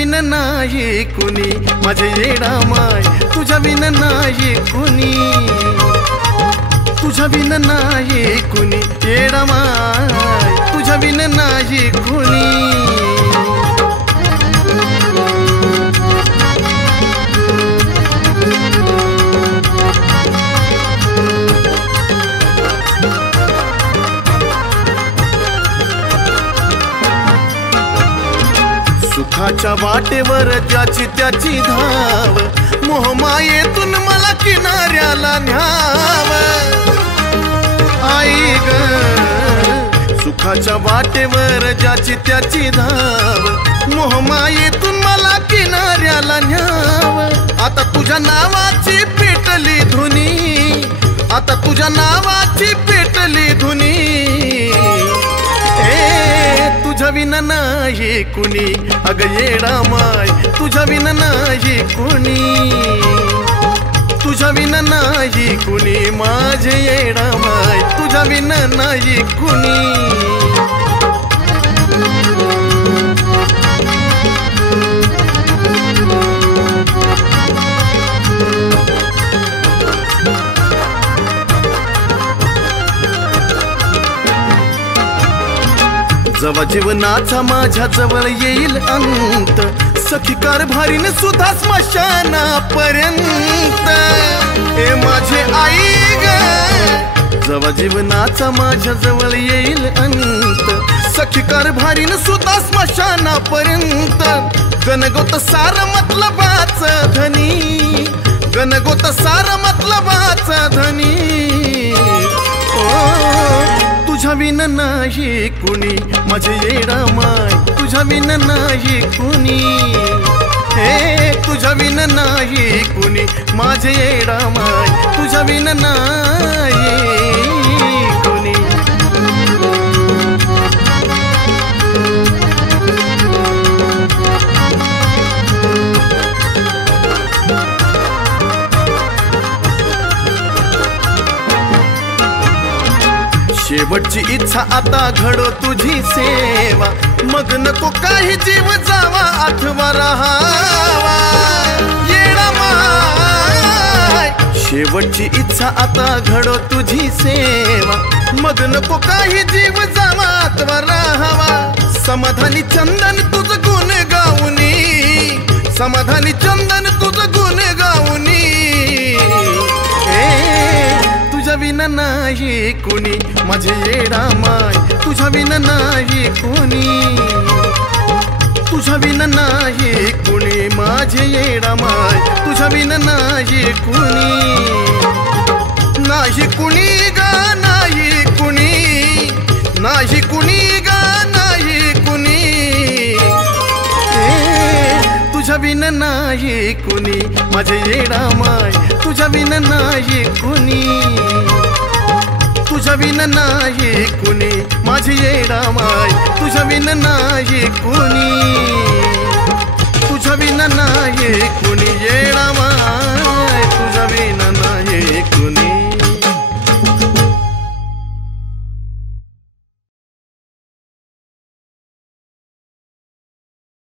Win नाही कुणी माझे येडा माय, तुझ्या विन नाही कुणी, तुझ्या विन नाही कुणी येडा माय, तुझ्या विन नाही कुणी। सुखाच्या वाटेवर ज्याची त्याची धाव, मोहमायेतून मला किनाऱ्याला न्याव। आई ग, सुखाच्या वाटेवर ज्याची त्याची धाव, मोहमायेतून मला किनाऱ्याला न्याव। आता तुझ्या नावाची पेटली धुनी, आता तुझ्या नावाची पेटली धुनी। तुझ्या विन नाही कुणी अग येडा माय, तुझ्या विन नाही कुणी, तुझ्या विन नाही कुणी माझे येडा माय, तुझ्या विन नाही कुणी। जवा जीवनाचा माझ्या जवळ येईल अंत, सखी कारभारीन सुद्धा स्मशानापर्यंत। ए माझे आई ग, जवा जीवनाचा माझ्या जवळ येईल अंत, सखी कारभारीन सुद्धा स्मशानापर्यंत। गणगोत सार मतलबाच धनी, गणगोत सार मतलबाच धनी। तुझ्या विन नाही कुणी माझे येडा माय, तुझ्या विन नाही कुणी। हे तुझ्या विन नाही कुणी माझे येडा माय, तुझ्या विन नाही कुणी। शेवटची इच्छा आता घडो तुझी सेवा, मग नको काही जीव जावा आठवा राहावा येडा माय। शेवटची इच्छा आता घडो तुझी सेवा, मग नको काही जीव जावा आठवा राहावा। समाधानी चंदन तुझ गुण गाऊनी, समाधानी चंदन तुझ गुण गाऊनी। तुझ्या विन नाही कुणी माझे येडा माय, तुझ्या विन नाही कुणी, तुझ्या विन नाही कुणी माझे येडा माय, तुझ्या विन नाही कुणी। नाही कुणी ग नाही कुणी, नाही कुणी ग नाही कुणी। तुझ्या विन नाही कुणी माझे येडा माय, तुझ्या विन नाही कुणी, तुझ्या विन नाही कुणी माझे येडा माय, तुझ्या विन नाही कुणी, तुझ्या विन नाही कुणी येडा